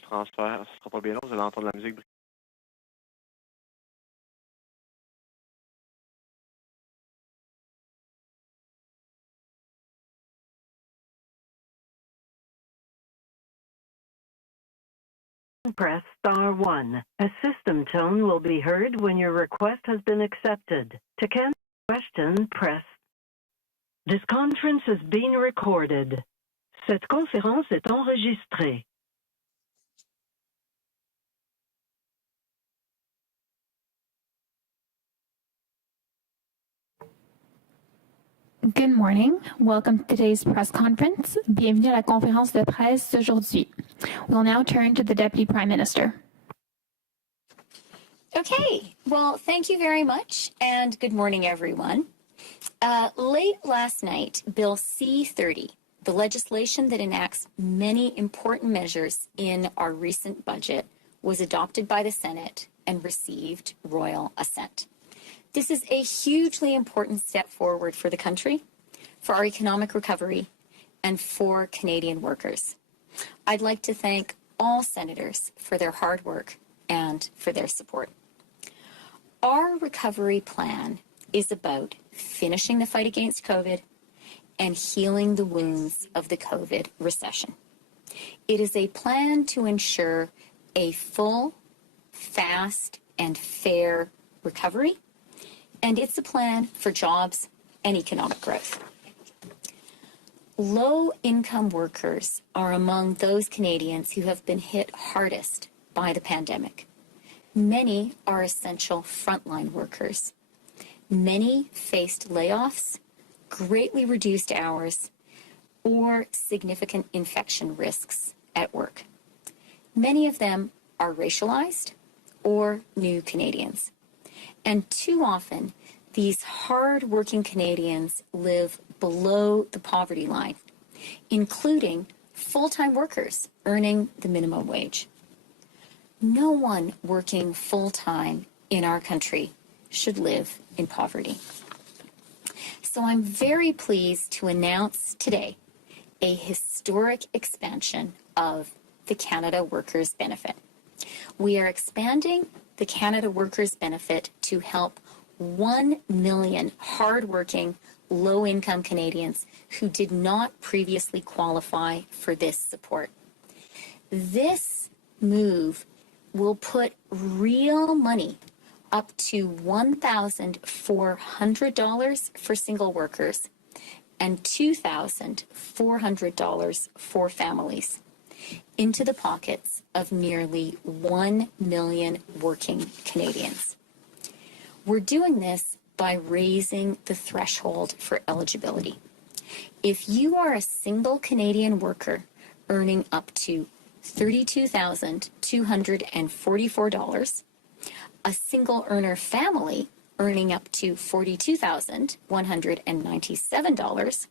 du transfert. Ce sera pas bien long, vous allez entendre la musique. Press star 1. A system tone will be heard when your request has been accepted. To cancel a question, press. This conference is being recorded. Cette conférence est enregistrée. Good morning. Welcome to today's press conference. Bienvenue à la conférence de presse d'aujourd'hui. We'll now turn to the Deputy Prime Minister. Okay, well, thank you very much, and good morning, everyone. Late last night, Bill C-30, the legislation that enacts many important measures in our recent budget, was adopted by the Senate and received royal assent. This is a hugely important step forward for the country, for our economic recovery, and for Canadian workers. I'd like to thank all senators for their hard work and for their support. Our recovery plan is about finishing the fight against COVID and healing the wounds of the COVID recession. It is a plan to ensure a full, fast, and fair recovery, and it's a plan for jobs and economic growth. Low-income workers are among those Canadians who have been hit hardest by the pandemic. Many are essential frontline workers. Many faced layoffs, greatly reduced hours, or significant infection risks at work. Many of them are racialized or new Canadians. And too often, these hard-working Canadians live below the poverty line, including full-time workers earning the minimum wage. No one working full-time in our country should live in poverty. So I'm very pleased to announce today a historic expansion of the Canada Workers Benefit. We are expanding the Canada Workers Benefit to help 1 million hardworking, low-income Canadians who did not previously qualify for this support. This move will put real money up to $1,400 for single workers and $2,400 for families into the pockets of nearly 1 million working Canadians. We're doing this by raising the threshold for eligibility. If you are a single Canadian worker earning up to $32,244, a single earner family earning up to $42,197,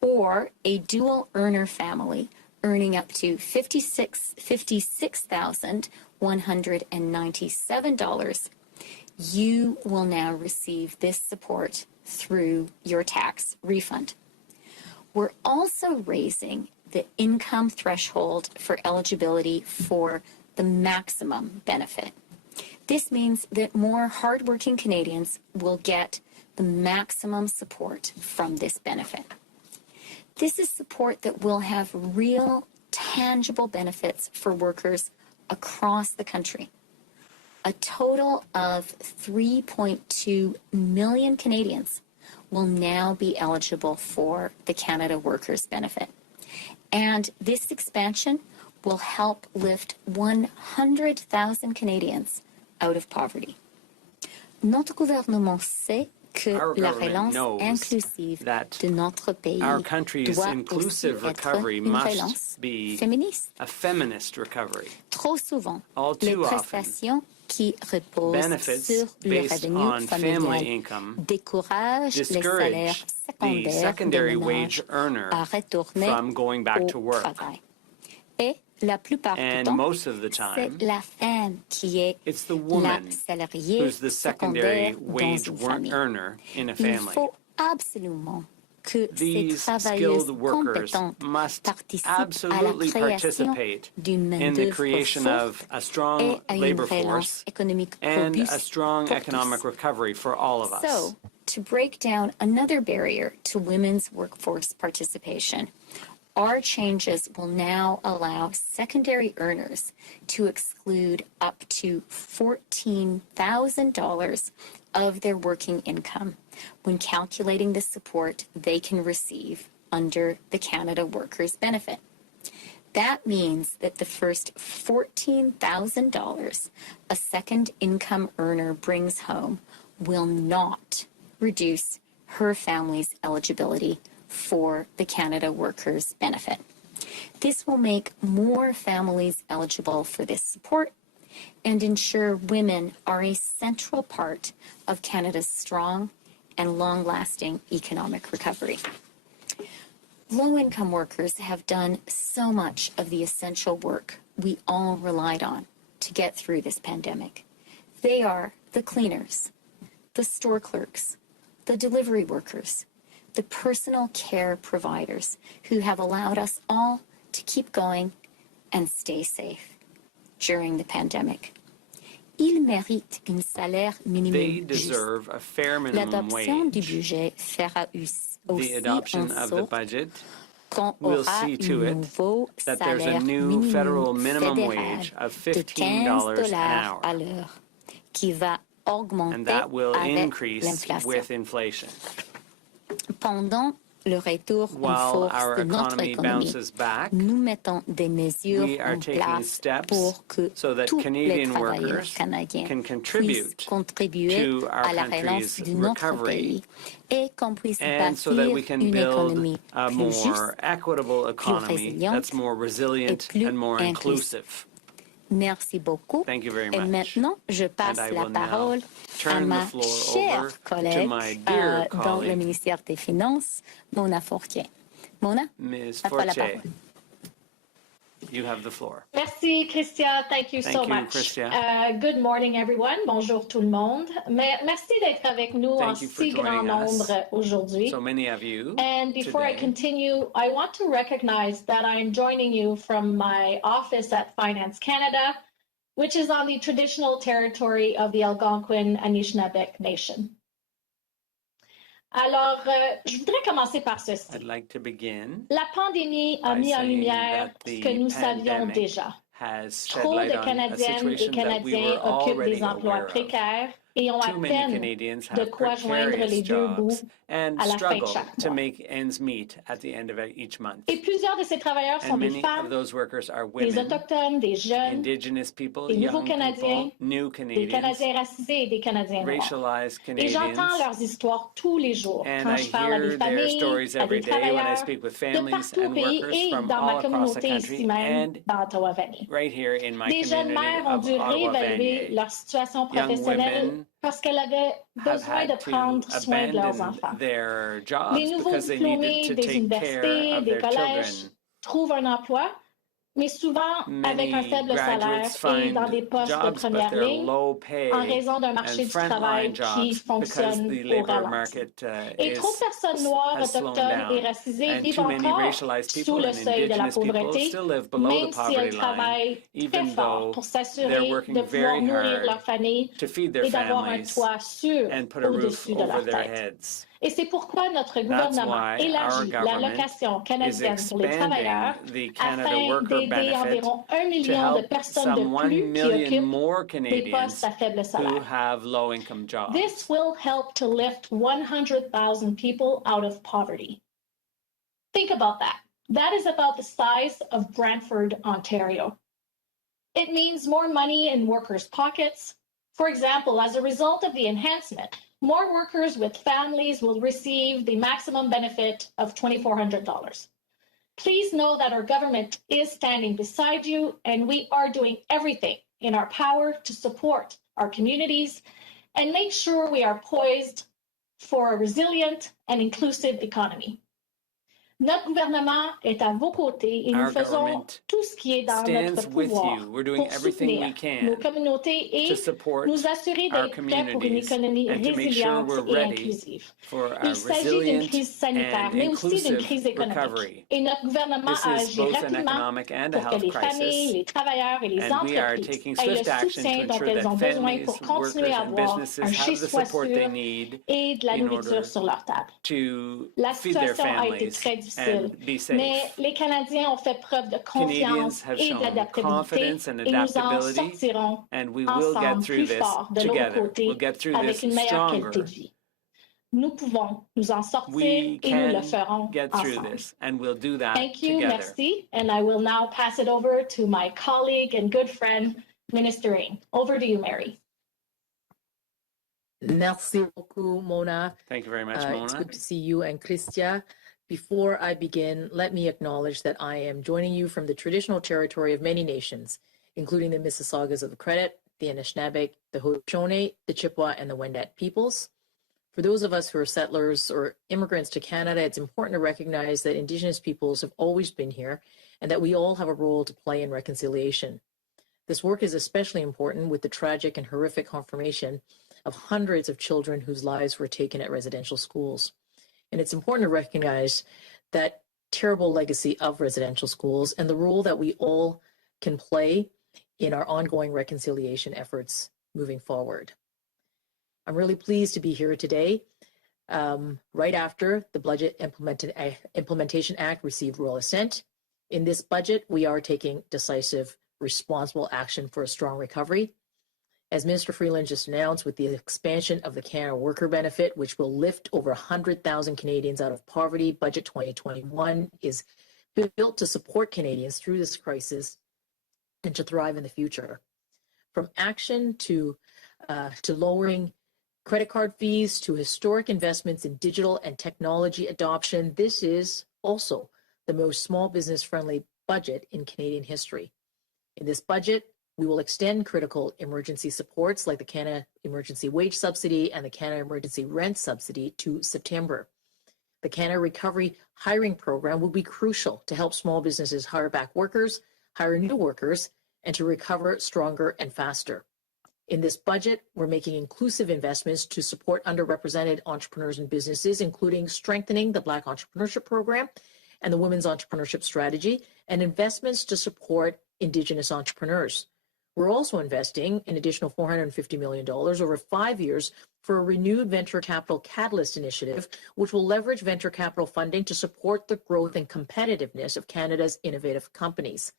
or a dual earner family earning up to $56,197, you will now receive this support through your tax refund. We're also raising the income threshold for eligibility for the maximum benefit. This means that more hardworking Canadians will get the maximum support from this benefit. This is support that will have real, tangible benefits for workers across the country. A total of 3.2 million Canadians will now be eligible for the Canada Workers Benefit. And this expansion will help lift 100,000 Canadians out of poverty. Notre gouvernement sait que la relance inclusive de notre pays our country's doit inclusive aussi recovery être une must relance be féministe. a feminist recovery. Trop souvent, All les too often, prestations qui reposent benefits sur le based revenu on family familial income découragent les salaires discourage the secondaires secondary des wage ménages earner à retourner from going back au to work. travail. Et la plupart du And temps, most of the c'est time, la femme qui est it's the la woman salariée who's the secondary secondaire dans wage une famille. earner in a Il family. faut absolument que ces These travailleuses skilled workers compétentes must participent à la absolutely création participate d'une in the main-d'œuvre creation forte of a et strong à une labor relance force économique and a robuste strong pour economic tous. recovery for all of us. So, to break down another barrier to women's workforce participation, our changes will now allow secondary earners to exclude up to $14,000 of their working income when calculating the support they can receive under the Canada Workers Benefit. That means that the first $14,000 a second income earner brings home will not reduce her family's eligibility for the Canada Workers Benefit. This will make more families eligible for this support and ensure women are a central part of Canada's strong and long-lasting economic recovery. Low-income workers have done so much of the essential work we all relied on to get through this pandemic. They are the cleaners, the store clerks, the delivery workers, the personal care providers who have allowed us all to keep going and stay safe during the pandemic. Ils méritent un salaire They minimum juste. deserve a fair minimum L'adoption du wage. budget fera aussi The adoption en of the sorte budget qu'on will aura see to un it nouveau that there's a salaire new federal minimum fédéral wage of de $15 an $15 hour, à l'heure qui va augmenter and that will avec increase l'inflation. with inflation. Pendant le retour en While force our de notre economy économie, bounces back, nous mettons des mesures we are en taking place steps pour que so that tous les Canadian travailleurs workers canadiens can puissent contribute contribuer to our à la relance country's de notre recovery, pays et qu'on puisse and so that we bâtir can une build économie a plus more juste, equitable economy résiliente that's more resilient plus and more inclusive. inclusive. Merci beaucoup. Thank you very Et much. maintenant, je passe And I la will now parole à turn ma the floor over chère to collègue my dear dans le colleague, ministère des Finances, Mona Fortier. Mona, Ms. à toi la Fortier. parole. You have the floor. Merci, Christia. Thank you so Thank you, much. Christia. Good morning, everyone. Bonjour tout le monde. Merci d'être avec nous en Thank you for si grand joining us, nombre aujourd'hui. so many of you And before I today. continue, I want to recognize that I am joining you from my office at Finance Canada, which is on the traditional territory of the Algonquin Anishinaabeg Nation. Alors, je voudrais commencer par ceci. I'd like to begin La pandémie a by mis en saying lumière that ce the que nous savions pandemic déjà. has shed Trop light de on a Canadiennes et situation that we Canadiens were occupent already des emplois aware of. précaires et ont à Too many peine Canadians de have quoi joindre les precarious deux bouts jobs and à la fin de struggle chaque to mois. make ends meet at the end of each month. Et plusieurs de ces travailleurs sont And des many of femmes, those workers are des women, Autochtones, des jeunes, Indigenous people, des nouveaux young Canadiens, people, new des Canadians, Canadiens racisés et des Canadiens noirs. racialized Et j'entends Canadians. leurs histoires tous les jours And quand I je parle à des hear their familles, stories à every des day when I travailleurs speak with de families partout au and pays workers et from dans ma all across the communauté ici country même and dans Ottawa-Valley. right here in my Les jeunes community mères ont of dû Ottawa réévaluer Vanier. leur situation Young professionnelle women parce qu'elles avaient have besoin de had to prendre soin de leurs abandon enfants. their jobs Les nouveaux because they needed diplômés to des take care universités, of des their collèges children. trouvent un emploi, mais souvent avec un Many faible salaire graduates et dans des find postes de jobs, but première they're ligne low pay en raison d'un marché and du travail frontline qui jobs because fonctionne the au labor ralenti. market Et trop de personnes noires, has slowed autochtones et down. racisées And vivent too many encore racialized sous people le and seuil de la Indigenous people pauvreté, still live below the même si poverty elles line, travaillent très even fort though pour they're s'assurer working de pouvoir very nourrir hard leur famille to feed their et d'avoir un families toit sûr and put a roof au-dessus de over leur their tête. heads. Et c'est pourquoi notre That's gouvernement why our élargit government l'allocation is canadienne pour les travailleurs expanding the Canada afin Worker d'aider Benefit environ 1 to million de help personnes de some 1 plus qui million occupent more des Canadians postes à faible who salaire. have low-income jobs. This will help to lift 100,000 people out of poverty. Think about that. That is about the size of Brantford, Ontario. It means more money in workers' pockets. For example, as a result of the enhancement, more workers with families will receive the maximum benefit of $2,400. Please know that our government is standing beside you, and we are doing everything in our power to support our communities and make sure we are poised for a resilient and inclusive economy. Notre gouvernement est à vos côtés et nous Our faisons government tout ce qui est dans stands notre with pouvoir you. We're doing pour everything we soutenir nos can communautés to et support nous assurer our d'être prêts pour une communities économie and to make sure résiliente we're et ready inclusive. for a Il s'agit d'une resilient crise sanitaire, and mais aussi d'une inclusive crise économique. recovery. Et notre gouvernement This a is agi both an rapidement economic and a pour que health les familles, crisis, les travailleurs et les and we are entreprises taking aient le swift action to soutien dont ensure elles that ont besoin pour families, continuer workers, à and avoir un businesses have the chez-soi support sûr they need et de la in nourriture order sur leur table. to La feed their situation a été families très difficile, and be mais safe. les Canadiens ont fait preuve de Canadians confiance have et shown d'adaptabilité confidence and et nous en adaptability, sortirons and we will get ensemble through plus this forts de l'autre together. côté We'll get through avec this une meilleure qualité stronger. de vie. Nous pouvons nous en sortir We et nous le can ferons get through ensemble. this, and we'll do that Thank you, together. merci, and I will now pass it over to my colleague and good friend, Minister Ing. Over to you, Mary. Merci beaucoup, Mona. Thank you very much, It's Mona. good to see you and Christia. Before I begin, let me acknowledge that I am joining you from the traditional territory of many nations, including the Mississaugas of the Credit, the Anishinaabe, the Haudenosaunee, the Chippewa, and the Wendat peoples. For those of us who are settlers or immigrants to Canada, it's important to recognize that Indigenous peoples have always been here and that we all have a role to play in reconciliation. This work is especially important with the tragic and horrific confirmation of hundreds of children whose lives were taken at residential schools. And it's important to recognize that terrible legacy of residential schools and the role that we all can play in our ongoing reconciliation efforts moving forward. I'm really pleased to be here today, right after the Budget Implementation Act received royal assent. In this budget, we are taking decisive, responsible action for a strong recovery. As Minister Freeland just announced, with the expansion of the Canada Worker Benefit, which will lift over 100,000 Canadians out of poverty, Budget 2021 is built to support Canadians through this crisis and to thrive in the future. From action to lowering credit card fees to historic investments in digital and technology adoption, this is also the most small business friendly budget in Canadian history. In this budget, we will extend critical emergency supports like the Canada Emergency Wage Subsidy and the Canada Emergency Rent Subsidy to September. The Canada Recovery Hiring Program will be crucial to help small businesses hire back workers, hire new workers, and to recover stronger and faster. In this budget, we're making inclusive investments to support underrepresented entrepreneurs and businesses, including strengthening the Black Entrepreneurship Program and the Women's Entrepreneurship Strategy, and investments to support Indigenous entrepreneurs. We're also investing an additional $450 million over 5 years for a renewed venture capital catalyst initiative, which will leverage venture capital funding to support the growth and competitiveness of Canada's innovative companies.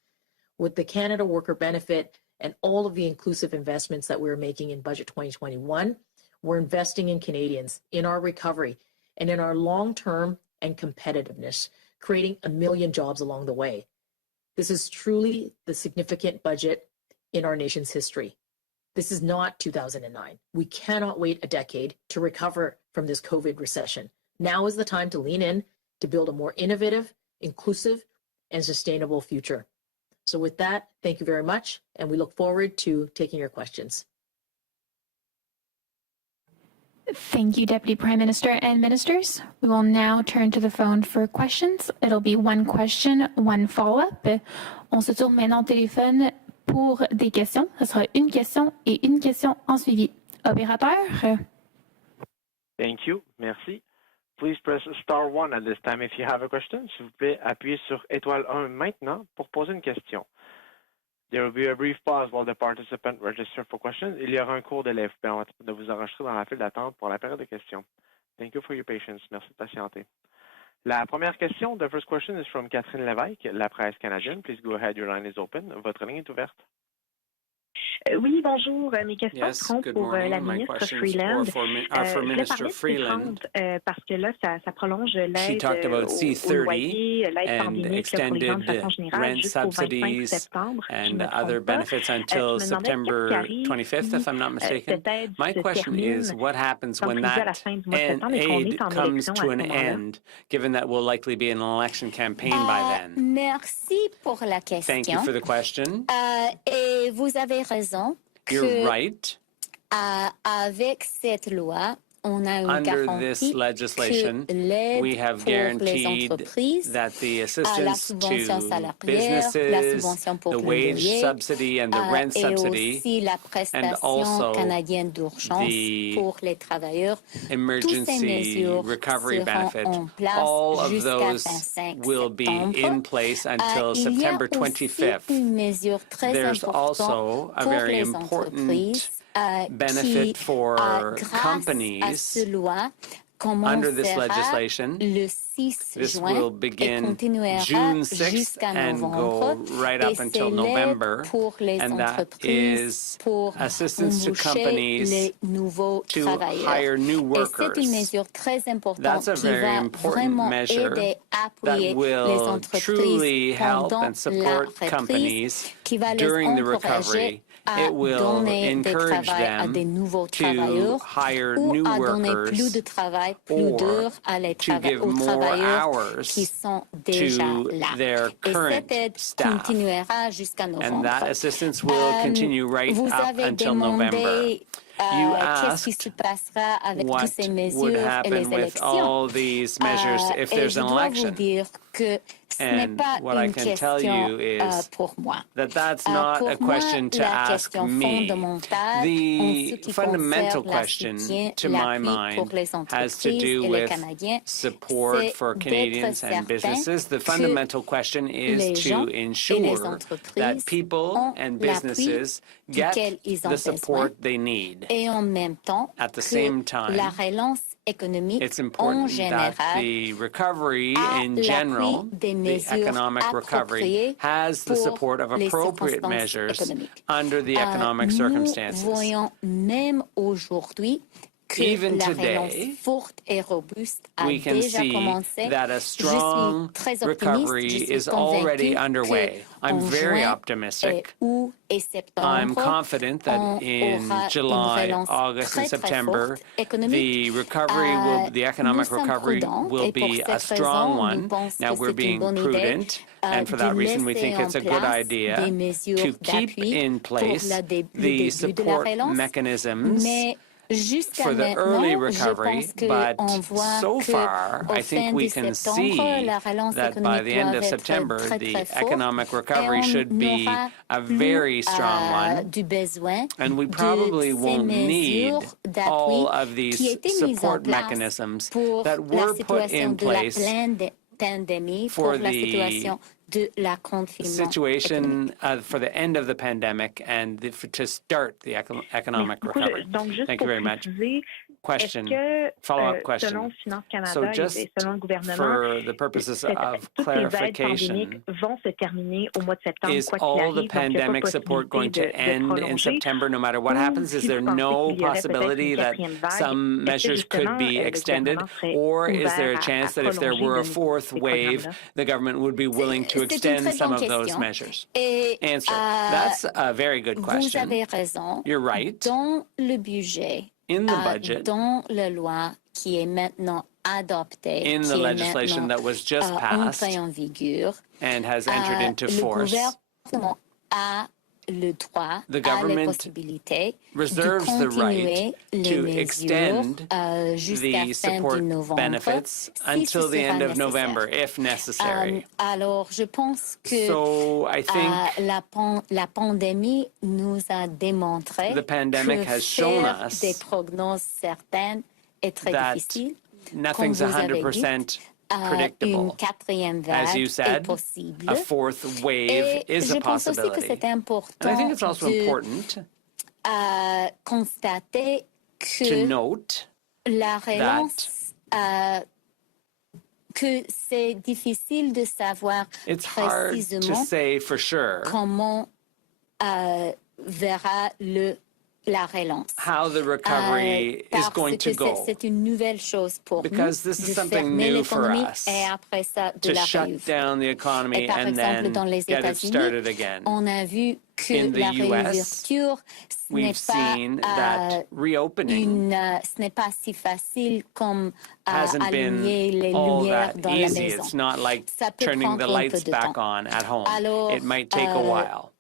With the Canada Worker Benefit and all of the inclusive investments that we're making in Budget 2021, we're investing in Canadians, in our recovery, and in our long-term and competitiveness, creating 1 million jobs along the way. This is truly the significant budget in our nation's history. This is not 2009. We cannot wait a decade to recover from this COVID recession. Now is the time to lean in to build a more innovative, inclusive, and sustainable future. So with that, thank you very much, and we look forward to taking your questions. Thank you, Deputy Prime Minister and Ministers. We will now turn to the phone for questions. It'll be one question, one follow-up. On se tourne maintenant au téléphone pour des questions. Ce sera une question et une question en suivi. Opérateur? Thank you. Merci. Please press star 1 at this time if you have a question. S'il vous plaît, appuyez sur étoile 1 maintenant pour poser une question. There will be a brief pause while the participant register for questions. Il y aura un cours d'élèves permettant de vous enregistrer dans la file d'attente pour la période de questions. Thank you for your patience. Merci de patienter. La première question, the first question is from Catherine Lévesque, La Presse canadienne. Please go ahead, your line is open. Votre ligne est ouverte. Oui, bonjour. Mes questions Yes, seront good pour morning. la My ministre questions Freeland. are for Je vais Minister parler de Freeland. C30 parce que là, ça prolonge She l'aide talked about au C30 loyer, l'aide and pandémique là, pour les gens de façon extended générale rent jusqu'au 25 subsidies septembre, si je and ne me other trompe pas. benefits Je until me demandais qu'est-ce qui September arrive 25th, if I'm not si mistaken. cette aide My se question is, termine what happens comme when prévu à la that fin du mois de septembre et qu'on aid est en comes élection to à ce an moment-là? end, given that we'll likely be in an election campaign by then? Merci pour la question. Thank you for the question. Et vous avez raison You're que right. avec cette loi, on a une Under this garantie legislation, que l'aide we have pour les guaranteed entreprises, that the la assistance subvention to salariale, la businesses, subvention pour the le wage loyer, subsidy and the rent et subsidy, aussi la and prestation also canadienne d'urgence the pour les travailleurs. Toutes ces emergency mesures recovery seront benefit. en place All of jusqu'à those 25 will be septembre. in place until Il y a September aussi 25th. une mesure très There's importante also a pour very les important entreprises benefit qui, for grâce à companies cette loi, under this commencera legislation. le 6 This juin will et begin continuera June 6th jusqu'à and novembre. go right Et up c'est until l'aide November. pour les And that entreprises is pour assistance to embaucher companies les nouveaux to travailleurs. hire new Et c'est une workers. mesure très importante That's a qui very va important vraiment measure aider à that appuyer les will entreprises truly help pendant and la support reprise, companies qui va les during the encourager recovery. à It will donner des encourage travail à des them nouveaux to travailleurs hire ou new à donner plus workers de travail, plus or d'heures to give aux more travailleurs qui hours sont déjà to là. their Et current cette aide staff. continuera jusqu'à And novembre. that assistance will continue right Vous up avez until November. demandé You qu'est-ce qui asked se passera avec toutes what ces would mesures et happen les with élections. all these measures if Et there's je an dois vous election. dire que ce n'est And pas what I une can tell question you is pour moi. that that's not Pour a question moi, to la ask question me. fondamentale en ce The qui fundamental concerne la question, soutien, to my l'appui pour mind, les has to entreprises do et les with Canadiens, support c'est for d'être Canadians and certain businesses. The que fundamental question is les gens to et les ensure that entreprises people ont and l'appui businesses get duquel ils ont the besoin support they need. et en même temps At the que same time, la relance économique it's en important général that the recovery a in l'appui general, des the mesures economic recovery, appropriées has the pour support of les appropriate circonstances measures économiques. under the economic Nous circumstances. voyons même aujourd'hui que Even la today, relance forte et robuste a we can déjà see commencé. that a Je suis strong très recovery optimiste. Je is suis already convaincue underway. que I'm en very juin optimistic. et août et I'm septembre, confident that on in aura July, une relance August, and très, très September, forte économique. the recovery will, the economic Nous sommes recovery prudents will et pour be a cette strong raison, one. nous pensons Now que we're c'est une being bonne idée prudent, and for that de reason, we think laisser it's en a good place idea des to mesures keep d'appui in pour place le the début de la support relance. mechanisms Mais jusqu'à for the early maintenant, je recovery, pense but qu'on voit so que far, au I think fin we de can septembre, see la relance that by the économique end doit of être September, très, the très forte economic et recovery on should be n'aura a plus very strong one. du besoin And we de probably ces won't need mesures d'appui all of qui these étaient mises en support place mechanisms pour that la were put situation in de la place pandémie, for pour la the situation de la confinement économique. situation for the end of the pandemic and to start the economic recovery. Donc, juste Thank pour you very much. préciser, Question, est-ce que, follow-up question. selon Finance Canada So et just selon le gouvernement, for the purposes of toutes ces aides clarification, pandémiques vont se terminer au mois de septembre, is quoi qu'il all arrive, the donc il n'y a pas pandemic support going possibilité to de end in prolonger. September no matter what Ou happens? Is si there vous pensez no qu'il y aurait peut-être possibility une that quatrième vague, some est-ce que measures could justement be le extended? gouvernement serait Or is there a ouvert chance à that if there prolonger were a de nouveau fourth ces wave, programmes-là? the government would be willing to C'est une extend très some bonne of those question. measures? Et Answer. That's a very good vous question. avez raison. You're right. Dans le budget, In the budget, dans la loi qui est maintenant adoptée, in the qui est legislation maintenant that was just passed entrée en vigueur, and has entered into le force, gouvernement a le droit, the a les government possibilités de reserves the continuer right les to mesures extend jusqu'à the fin support du novembre, benefits si until ce the sera end of nécessaire. November, if necessary. Alors, je pense que So I think la pandémie nous a démontré the pandemic que has shown faire us des prognoses certaines est très that difficile. nothing's Comme vous avez 100% une predictable. quatrième As vague you est said, possible. a fourth wave Et is a je pense aussi que possibility. c'est important And I think it's also de important constater to que note la relance, que c'est difficile de savoir it's hard to précisément say for sure comment verra la relance. how the recovery is Parce going to que go. c'est une nouvelle chose pour Because nous this is de something fermer new for l'économie us, et après ça de to la shut réouvrir. down the economy Et par and exemple, then dans les get it États-Unis, started again. on a vu que In the la US, réouverture, ce n'est We've pas seen that reopening ce n'est pas si facile comme hasn't aligner been les all lumières that dans la easy. maison. It's not like Ça peut turning the prendre un peu lights de back temps. on at home. Alors, It might take a while.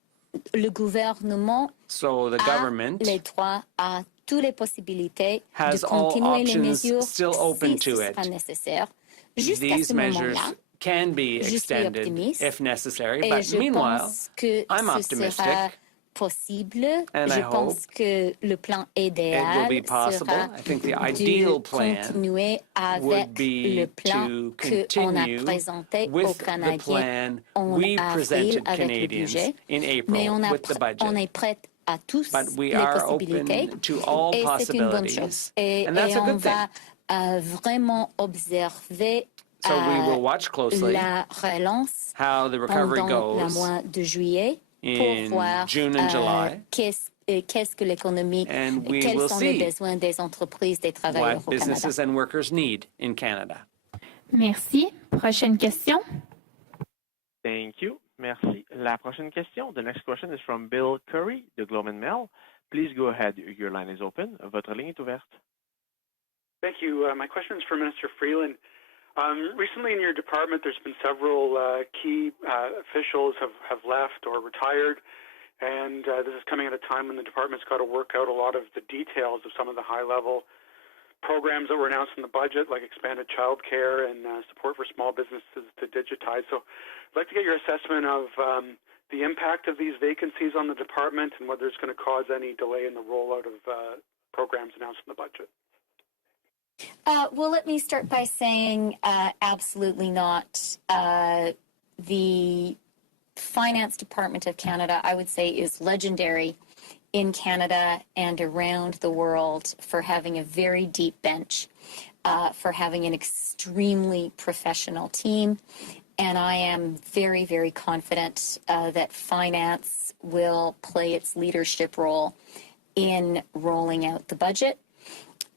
Le gouvernement So the a government les droits à toutes les possibilités de has all continuer les options mesures still si open ce to sera it. nécessaire. Jusqu'à These ce measures moment-là, can be je suis extended optimiste if necessary, et but je meanwhile, pense que I'm ce optimistic. sera possible. And Je I pense que le plan it will idéal be possible. sera I think the de ideal plan continuer would avec be le plan to qu'on a continue présenté aux with the Canadiens plan en we avril presented avec le Canadians budget. in Mais April with the on budget. est prêt à tous But we les are possibilités open to all et c'est une bonne chose. possibilities, Et and that's a on good thing. va vraiment observer So we will watch closely la relance how the recovery pendant le goes mois de juillet pour in voir June and July, qu'est-ce que l'économie, and we quels will sont les see besoins des entreprises, des travailleurs what au Canada. businesses and workers need in Canada. Merci. Prochaine question. Thank you. Merci. La prochaine question. The next question is from Bill Curry, the Globe and Mail. Please go ahead. Your line is open. Votre ligne est ouverte. Thank you. My question is for Minister Freeland. Recently in your department, there's been several key officials have left or retired, and this is coming at a time when the department's got to work out a lot of the details of some of the high-level programs that were announced in the budget, like expanded child care and support for small businesses to digitize. So I'd like to get your assessment of the impact of these vacancies on the department and whether it's going to cause any delay in the rollout of programs announced in the budget. Well, let me start by saying absolutely not. The Finance Department of Canada, I would say, is legendary in Canada and around the world for having a very deep bench, for having an extremely professional team. And I am very, very confident that finance will play its leadership role in rolling out the budget.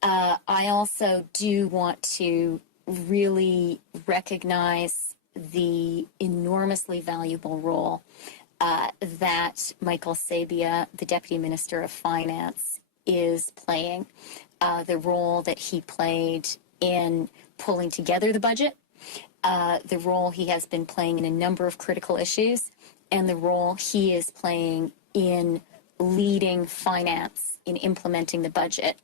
I also do want to really recognize the enormously valuable role that Michael Sabia, the Deputy Minister of Finance, is playing, the role that he played in pulling together the budget, the role he has been playing in a number of critical issues, and the role he is playing in leading finance in implementing the budget.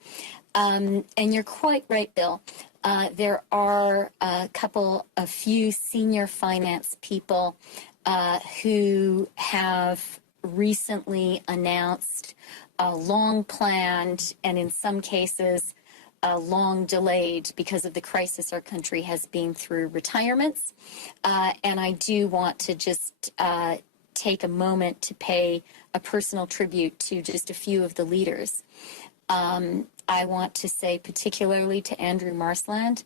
And you're quite right, Bill. There are a few senior finance people who have recently announced long planned and in some cases long delayed because of the crisis our country has been through retirements. And I do want to just take a moment to pay a personal tribute to just a few of the leaders. I want to say particularly to Andrew Marsland,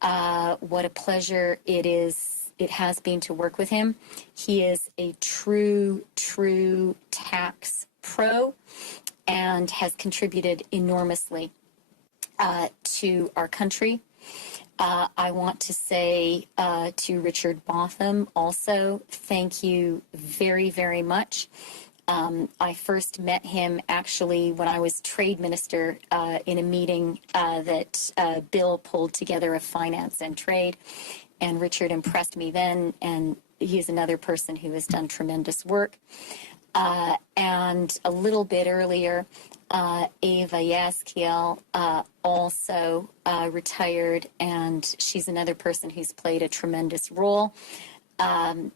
what a pleasure it has been to work with him. He is a true tax pro and has contributed enormously to our country. I want to say to Richard Botham also, thank you very, very much. I first met him actually when I was trade minister in a meeting that Bill pulled together of finance and trade. And Richard impressed me then, and he's another person who has done tremendous work. And a little bit earlier, Eva Yaskiel also retired, and she's another person who's played a tremendous role.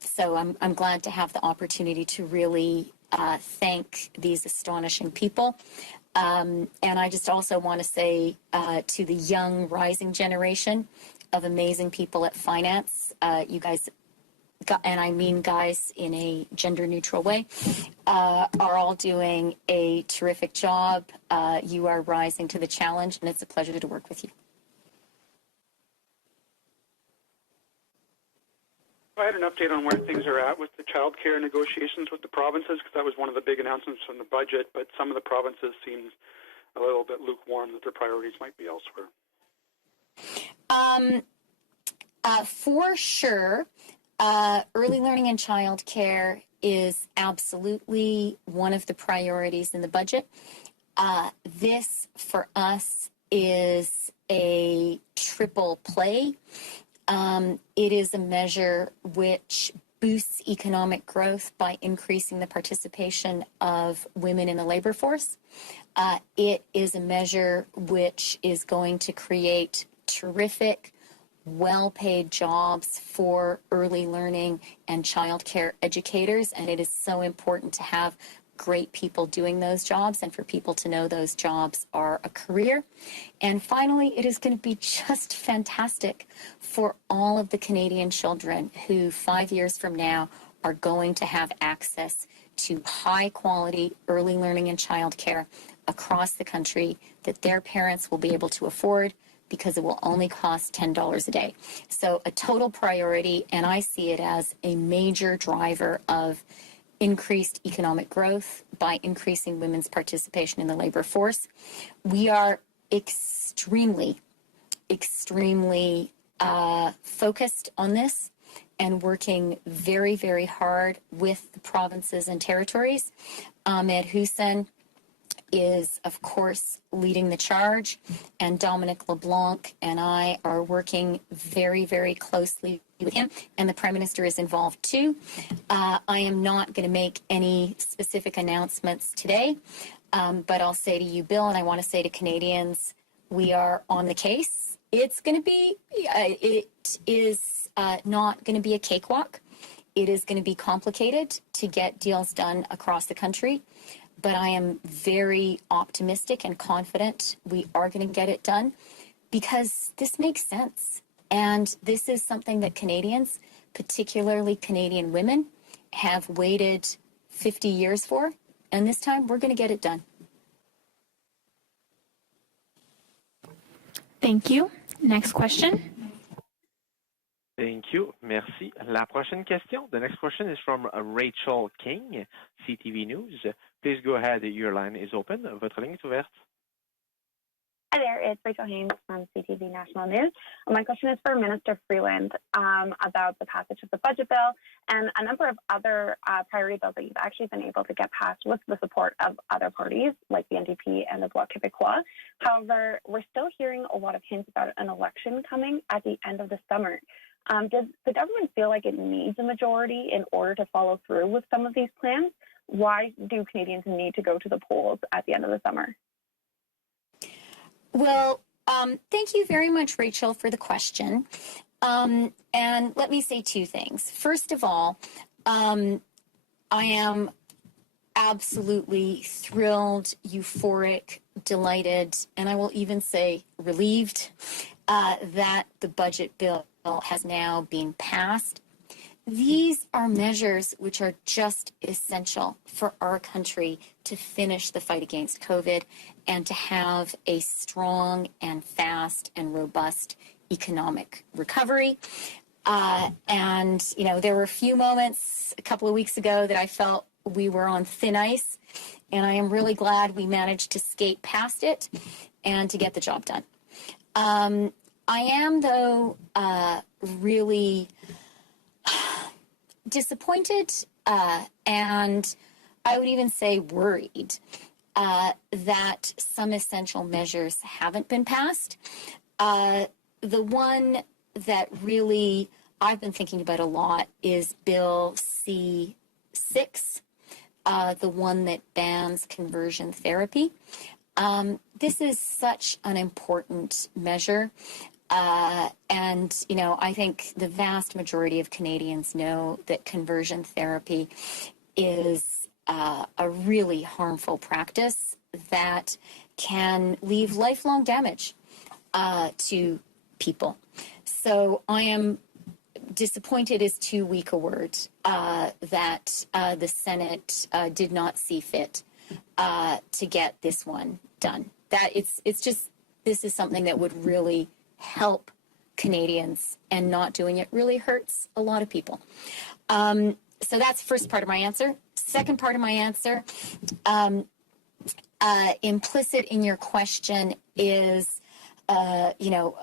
So I'm glad to have the opportunity to really thank these astonishing people. And I just also want to say to the young rising generation of amazing people at finance, you guys, and I mean guys in a gender neutral way, are all doing a terrific job. You are rising to the challenge, and it's a pleasure to work with you. I had an update on where things are at with the child care negotiations with the provinces, because that was one of the big announcements from the budget, but some of the provinces seem a little bit lukewarm that their priorities might be elsewhere. For sure, early learning and child care is absolutely one of the priorities in the budget. This, for us, is a triple play. It is a measure which boosts economic growth by increasing the participation of women in the labor force. It is a measure which is going to create terrific, well-paid jobs for early learning and childcare educators, and it is so important to have great people doing those jobs and for people to know those jobs are a career. And finally, it is going to be just fantastic for all of the Canadian children who 5 years from now are going to have access to high-quality early learning and childcare across the country that their parents will be able to afford because it will only cost $10 a day. So a total priority, and I see it as a major driver of increased economic growth by increasing women's participation in the labor force. We are extremely focused on this and working very, very hard with the provinces and territories. Ahmed Hussein is, of course, leading the charge, and Dominic LeBlanc and I are working very, very closely with him, and the Prime Minister is involved too. I am not going to make any specific announcements today, but I'll say to you, Bill, and I want to say to Canadians, we are on the case. It's going to be, it is not going to be a cakewalk. It is going to be complicated to get deals done across the country. But I am very optimistic and confident we are going to get it done because this makes sense. And this is something that Canadians, particularly Canadian women, have waited 50 years for. And this time we're going to get it done. Thank you. Next question. Thank you. Merci. La prochaine question. The next question is from Rachel King, CTV News. Please go ahead. Your line is open. Votre ligne est ouverte. Hi there, it's Rachel Haynes from CTV National News. My question is for Minister Freeland about the passage of the budget bill and a number of other priority bills that you've actually been able to get passed with the support of other parties like the NDP and the Bloc Québécois. However, we're still hearing a lot of hints about an election coming at the end of the summer. Does the government feel like it needs a majority in order to follow through with some of these plans? Why do Canadians need to go to the polls at the end of the summer? Well, thank you very much, Rachel, for the question. And let me say two things. First of all, I am absolutely thrilled, euphoric, delighted, and I will even say relieved that the budget bill has now been passed. These are measures which are just essential for our country to finish the fight against COVID and to have a strong and fast and robust economic recovery. And, you know, there were a few moments a couple of weeks ago that I felt we were on thin ice, and I am really glad we managed to skate past it and to get the job done. I am, though, really disappointed and I would even say worried that some essential measures haven't been passed. The one that really I've been thinking about a lot is Bill C-6, the one that bans conversion therapy. This is such an important measure. And, you know, I think the vast majority of Canadians know that conversion therapy is a really harmful practice that can leave lifelong damage to people. So I am disappointed is too weak a word that the Senate did not see fit to get this one done. That it's just, this is something that would really help Canadians, and not doing it really hurts a lot of people. So that's the first part of my answer. Second part of my answer, implicit in your question is, you know,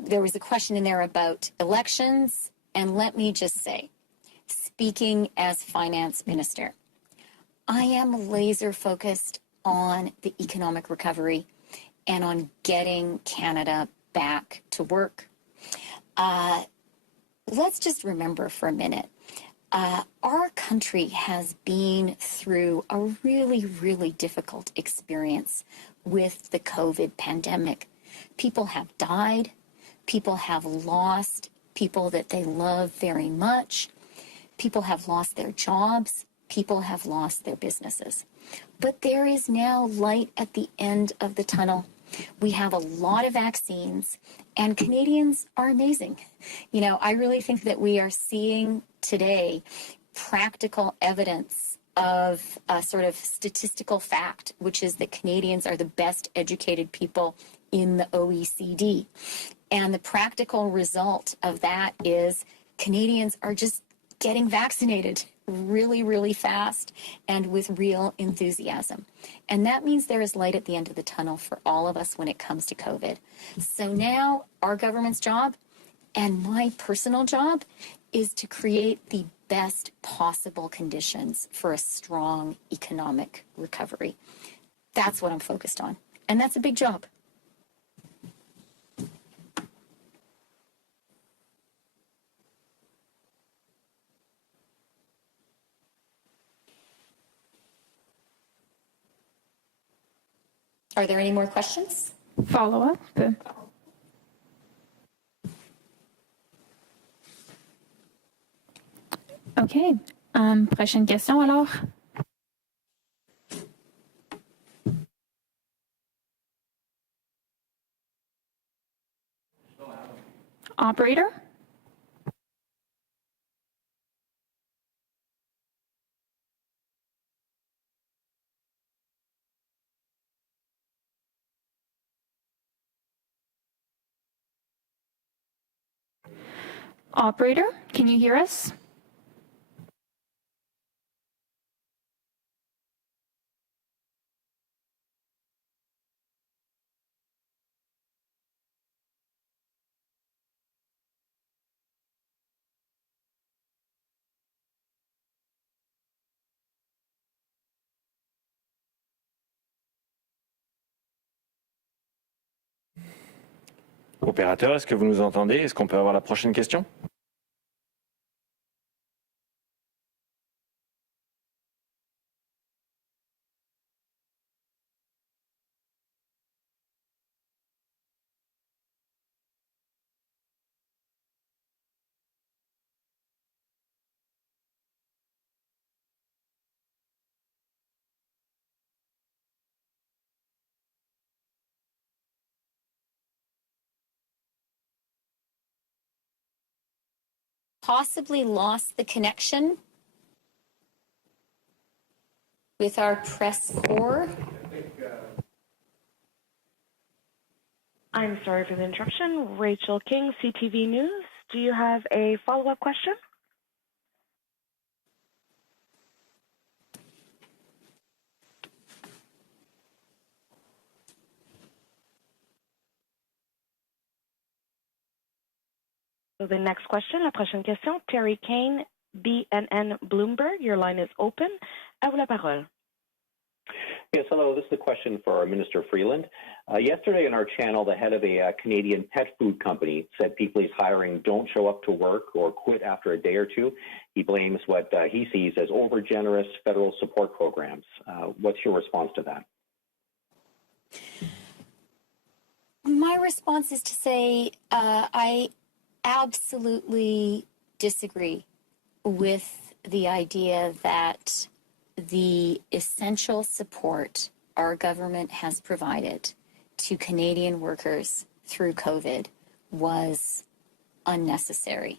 there was a question in there about elections, and let me just say, speaking as finance minister, I am laser focused on the economic recovery and on getting Canada back to work. let's just remember for a minute, our country has been through a really, really difficult experience with the COVID pandemic. People have died. People have lost people that they love very much. People have lost their jobs. People have lost their businesses. But there is now light at the end of the tunnel. We have a lot of vaccines, and Canadians are amazing. You know, I really think that we are seeing today practical evidence of a sort of statistical fact, which is that Canadians are the best educated people in the OECD. And the practical result of that is Canadians are just getting vaccinated really, really fast and with real enthusiasm. And that means there is light at the end of the tunnel for all of us when it comes to COVID. So now our government's job and my personal job is to create the best possible conditions for a strong economic recovery. That's what I'm focused on. And that's a big job. Are there any more questions? Follow-up. OK. Prochaine question alors. Operator? Operator, can you hear us? Opérateur, est-ce que vous nous entendez? Est-ce qu'on peut avoir la prochaine question? Possibly lost the connection with our press corps. I'm sorry for the interruption. Rachel King, CTV News. Do you have a follow-up question? So the next question, la prochaine question, Terry Kane, BNN Bloomberg. Your line is open. À vous la parole. Yes, hello. This is a question for Minister Freeland. Yesterday on our channel, the head of a Canadian pet food company said people he's hiring don't show up to work or quit after a day or two. He blames what he sees as over-generous federal support programs. What's your response to that? My response is to say I absolutely disagree with the idea that the essential support our government has provided to Canadian workers through COVID was unnecessary.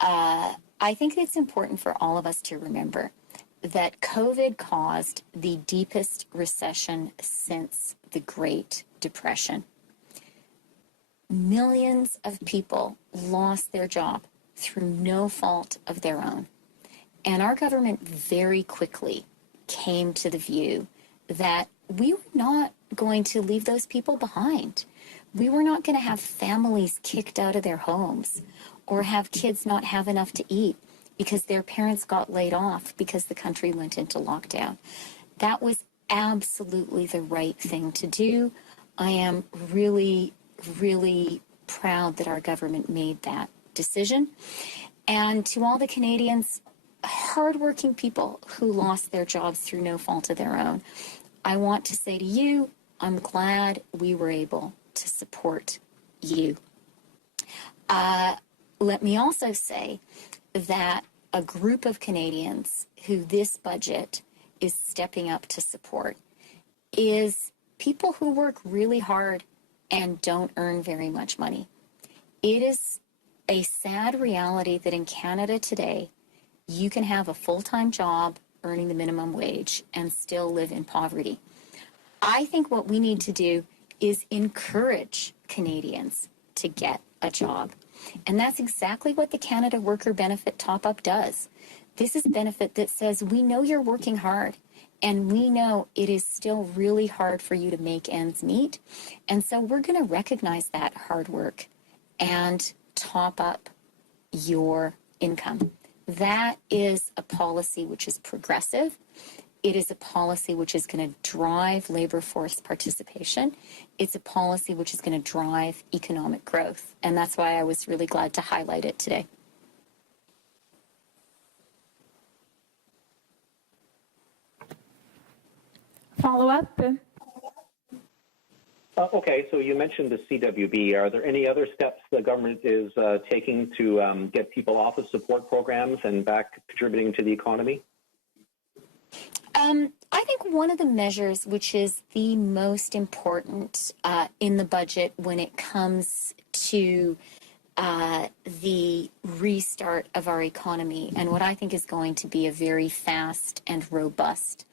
I think it's important for all of us to remember that COVID caused the deepest recession since the Great Depression. Millions of people lost their job through no fault of their own. And our government very quickly came to the view that we were not going to leave those people behind. We were not going to have families kicked out of their homes or have kids not have enough to eat because their parents got laid off because the country went into lockdown. That was absolutely the right thing to do. I am really, really proud that our government made that decision. And to all the Canadians, hardworking people who lost their jobs through no fault of their own, I want to say to you, I'm glad we were able to support you. Let me also say that a group of Canadians who this budget is stepping up to support is people who work really hard and don't earn very much money. It is a sad reality that in Canada today, you can have a full-time job earning the minimum wage and still live in poverty. I think what we need to do is encourage Canadians to get a job. And that's exactly what the Canada Worker Benefit Top-Up does. This is a benefit that says we know you're working hard and we know it is still really hard for you to make ends meet. And so we're going to recognize that hard work and top up your income. That is a policy which is progressive. It is a policy which is going to drive labor force participation. It's a policy which is going to drive economic growth. And that's why I was really glad to highlight it today. Follow-up? Okay, so you mentioned the CWB. Are there any other steps the government is taking to get people off of support programs and back contributing to the economy? I think one of the measures which is the most important in the budget when it comes to the restart of our economy and what I think is going to be a very fast and robust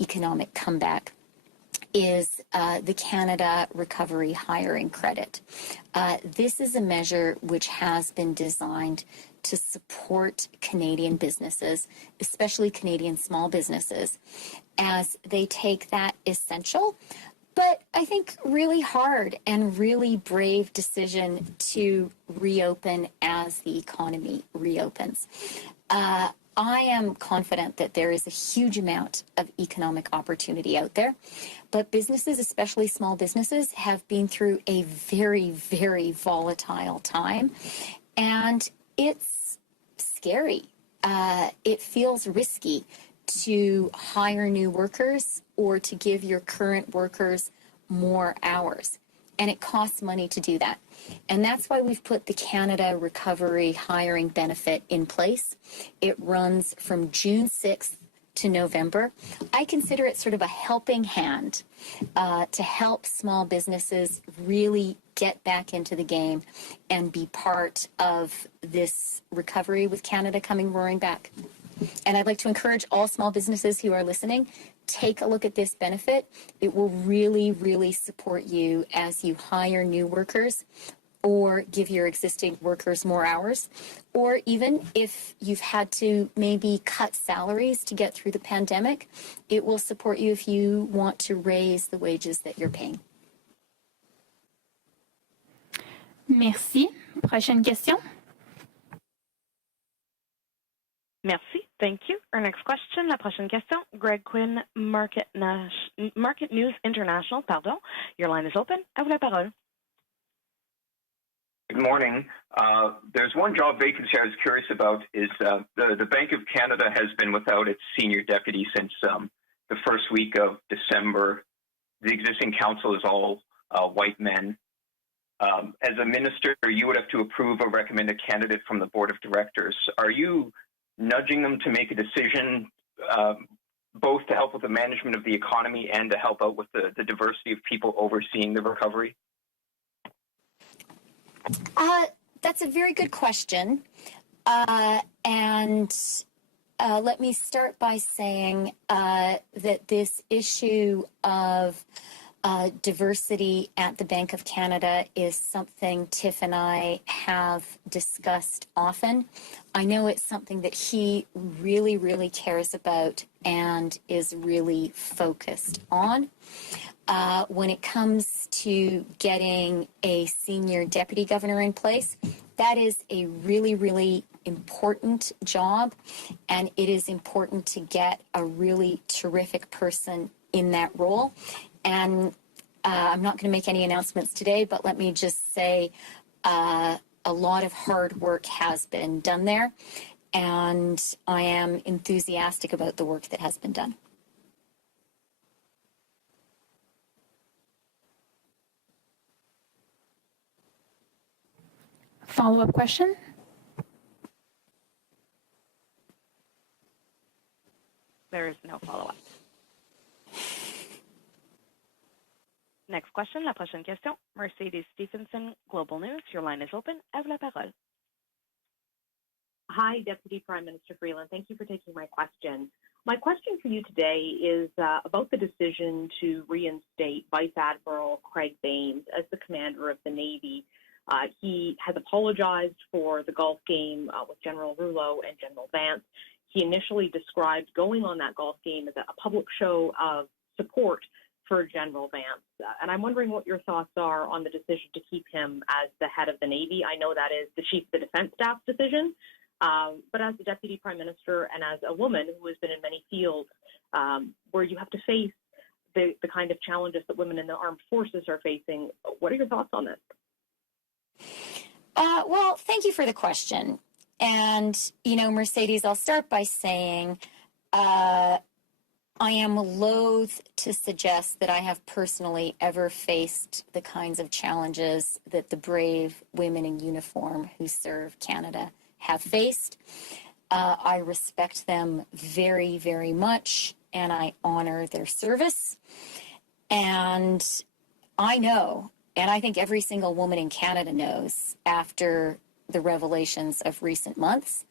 economic comeback is the Canada Recovery Hiring Credit. This is a measure which has been designed to support Canadian businesses, especially Canadian small businesses, as they take that essential, but I think really hard and really brave decision to reopen as the economy reopens. I am confident that there is a huge amount of economic opportunity out there, but businesses, especially small businesses, have been through a very, very volatile time, and it's scary. It feels risky to hire new workers or to give your current workers more hours, and it costs money to do that. And that's why we've put the Canada Recovery Hiring Benefit in place. It runs from June 6th to November. I consider it sort of a helping hand to help small businesses really get back into the game and be part of this recovery with Canada coming roaring back. And I'd like to encourage all small businesses who are listening, take a look at this benefit. It will really, really support you as you hire new workers or give your existing workers more hours, or even if you've had to maybe cut salaries to get through the pandemic, it will support you if you want to raise the wages that you're paying. Merci. Prochaine question. Merci. Thank you. Our next question, la prochaine question, Greg Quinn, Market News International, pardon. Your line is open. À vous la parole. Good morning. There's one job vacancy I was curious about is the Bank of Canada has been without its senior deputy since the first week of December. The existing council is all white men. As a minister, you would have to approve or recommend a candidate from the board of directors. Are you nudging them to make a decision both to help with the management of the economy and to help out with the diversity of people overseeing the recovery? That's a very good question. And let me start by saying that this issue of diversity at the Bank of Canada is something Tiff and I have discussed often. I know it's something that he really, really cares about and is really focused on. When it comes to getting a senior deputy governor in place, that is a really, really important job, and it is important to get a really terrific person in that role. And I'm not going to make any announcements today, but let me just say a lot of hard work has been done there, and I am enthusiastic about the work that has been done. Follow-up question? There is no follow-up. Next question, la prochaine question. Mercedes Stephenson, Global News. Your line is open. À vous la parole. Hi, Deputy Prime Minister Freeland. Thank you for taking my question. My question for you today is about the decision to reinstate Vice Admiral Craig Baines as the commander of the Navy. He has apologized for the golf game with General Rouleau and General Vance. He initially described going on that golf game as a public show of support for General Vance. And I'm wondering what your thoughts are on the decision to keep him as the head of the Navy. I know that is the Chief of the Defense Staff's decision, but as the Deputy Prime Minister and as a woman who has been in many fields where you have to face the kind of challenges that women in the armed forces are facing, what are your thoughts on this? Well, thank you for the question. And, Mercedes, I'll start by saying I am loath to suggest that I have personally ever faced the kinds of challenges that the brave women in uniform who serve Canada have faced. I respect them very, very much, and I honor their service. And I know, and I think every single woman in Canada knows, after the revelations of recent months,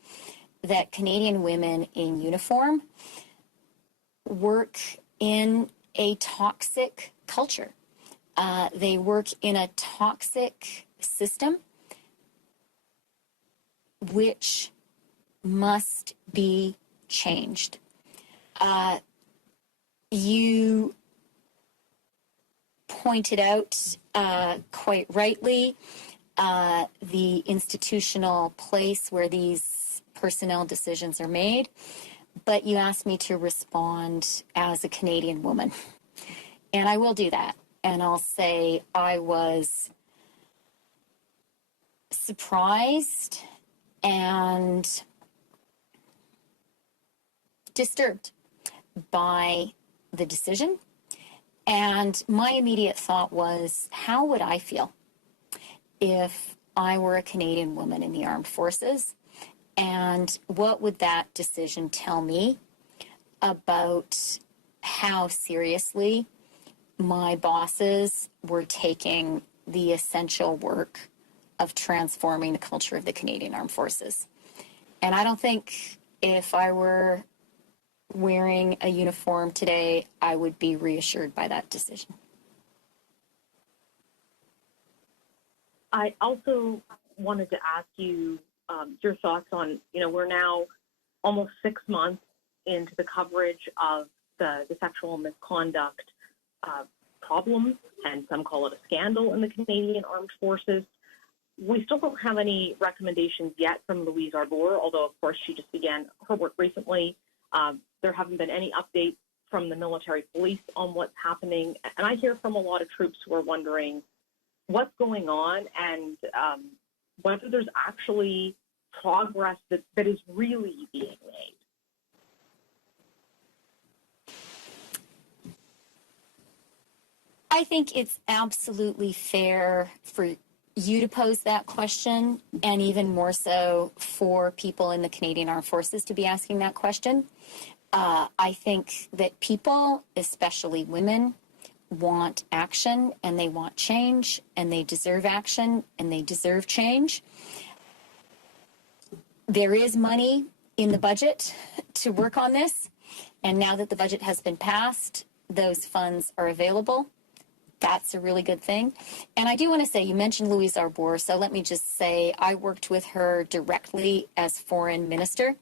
that Canadian women in uniform work in a toxic culture. They work in a toxic system which must be changed. You pointed out quite rightly the institutional place where these personnel decisions are made. But you asked me to respond as a Canadian woman. And I will do that. And I'll say I was surprised and disturbed by the decision. And my immediate thought was, how would I feel if I were a Canadian woman in the armed forces? And what would that decision tell me about how seriously my bosses were taking the essential work of transforming the culture of the Canadian Armed Forces? And I don't think if I were wearing a uniform today, I would be reassured by that decision. I also wanted to ask you your thoughts on, we're now almost 6 months into the coverage of the sexual misconduct problems, and some call it a scandal in the Canadian Armed Forces. We still don't have any recommendations yet from Louise Arbour, although, of course, she just began her work recently. There haven't been any updates from the military police on what's happening. And I hear from a lot of troops who are wondering what's going on and whether there's actually progress that is really being made. I think it's absolutely fair for you to pose that question, and even more so for people in the Canadian Armed Forces to be asking that question. I think that people, especially women, want action and they want change, and they deserve action and they deserve change. There is money in the budget to work on this, and now that the budget has been passed, those funds are available. That's a really good thing. And I do want to say, you mentioned Louise Arbour, so let me just say I worked with her directly as foreign minister.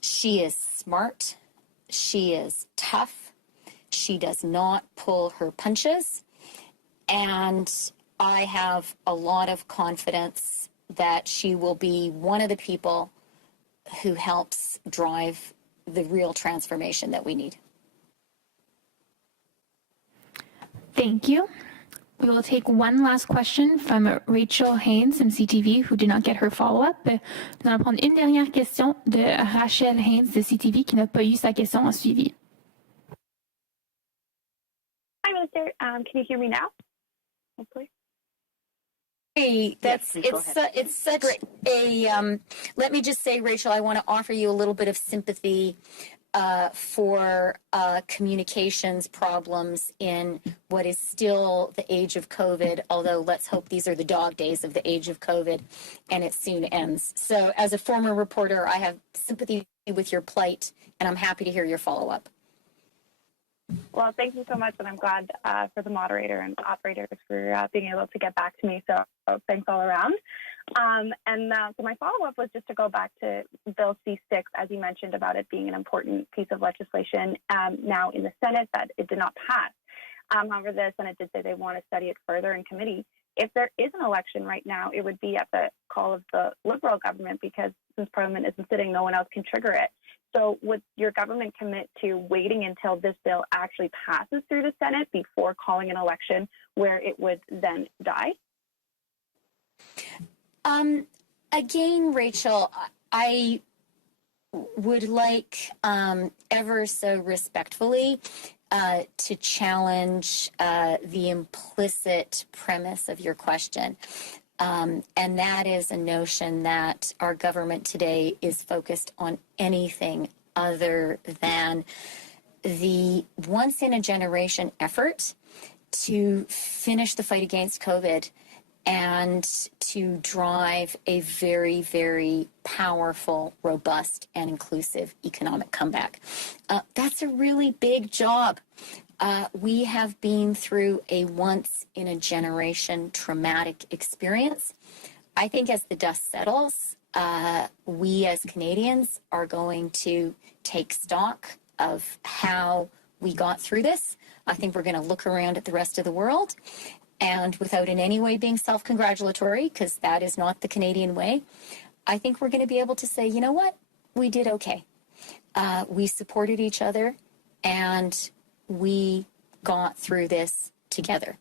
She is smart. She is tough. She does not pull her punches. And I have a lot of confidence that she will be one of the people who helps drive the real transformation that we need. Thank you. We will take one last question from Rachel Haynes from CTV, who did not get her follow-up. Nous allons prendre une dernière question de Rachel Haynes de CTV, qui n'a pas eu sa question en suivi. Hi, Minister. Can you hear me now? Hopefully. Hey, Yes, it's such a, let me just say, Rachel, I want to offer you a little bit of sympathy for communications problems in what is still the age of COVID, although let's hope these are the dog days of the age of COVID and it soon ends. So as a former reporter, I have sympathy with your plight, and I'm happy to hear your follow-up. Well, thank you so much, and I'm glad for the moderator and operators for being able to get back to me. So thanks all around. So my follow-up was just to go back to Bill C-6, as you mentioned about it being an important piece of legislation now in the Senate, that it did not pass. However, the Senate did say they want to study it further in committee. If there is an election right now, it would be at the call of the Liberal government, because since Parliament isn't sitting, no one else can trigger it. So would your government commit to waiting until this bill actually passes through the Senate before calling an election where it would then die? Again, Rachel, I would like ever so respectfully to challenge the implicit premise of your question. And that is a notion that our government today is focused on anything other than the once-in-a-generation effort to finish the fight against COVID and to drive a very, very powerful, robust, and inclusive economic comeback. That's a really big job. We have been through a once-in-a-generation traumatic experience. I think as the dust settles, we as Canadians are going to take stock of how we got through this. I think we're going to look around at the rest of the world, and without in any way being self-congratulatory, because that is not the Canadian way, I think we're going to be able to say, you know what, we did okay. We supported each other, and we got through this together.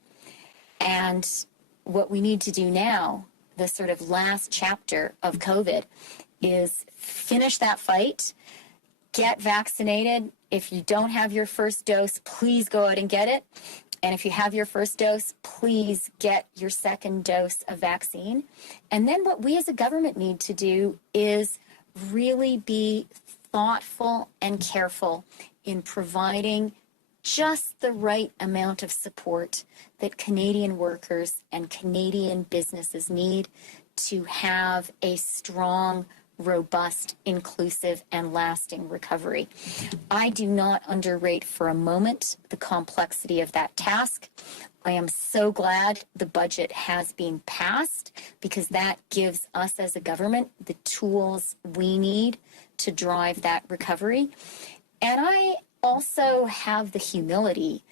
And what we need to do now, the sort of last chapter of COVID, is finish that fight, get vaccinated. If you don't have your first dose, please go out and get it. And if you have your first dose, please get your second dose of vaccine. And then what we as a government need to do is really be thoughtful and careful in providing just the right amount of support that Canadian workers and Canadian businesses need to have a strong, robust, inclusive, and lasting recovery. I do not underrate for a moment the complexity of that task. I am so glad the budget has been passed, because that gives us as a government the tools we need to drive that recovery. And I also have the humility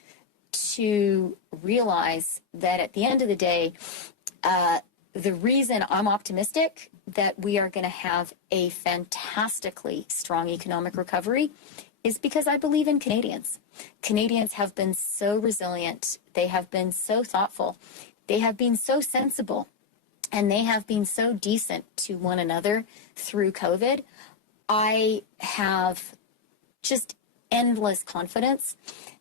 to realize that at the end of the day, the reason I'm optimistic that we are going to have a fantastically strong economic recovery is because I believe in Canadians. Canadians have been so resilient. They have been so thoughtful. They have been so sensible. And they have been so decent to one another through COVID. I have just endless confidence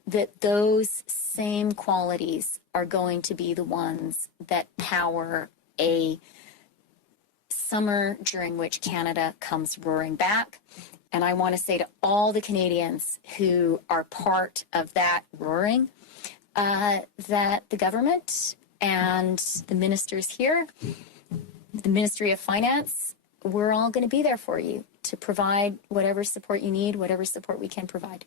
that those same qualities are going to be the ones that power a summer during which Canada comes roaring back. And I want to say to all the Canadians who are part of that roaring, that the government and the ministers here, the Ministry of Finance, we're all going to be there for you to provide whatever support you need, whatever support we can provide.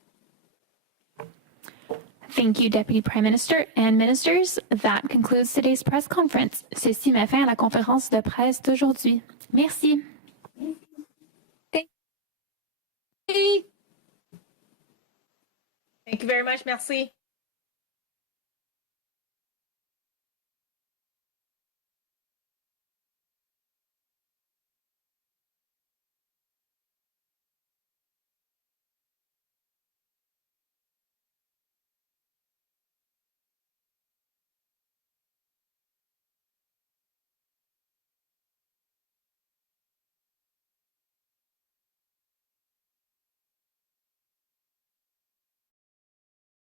Thank you, Deputy Prime Minister and Ministers. That concludes today's press conference. Ceci met fin à la conférence de presse d'aujourd'hui. Merci. Thank you very much. Merci.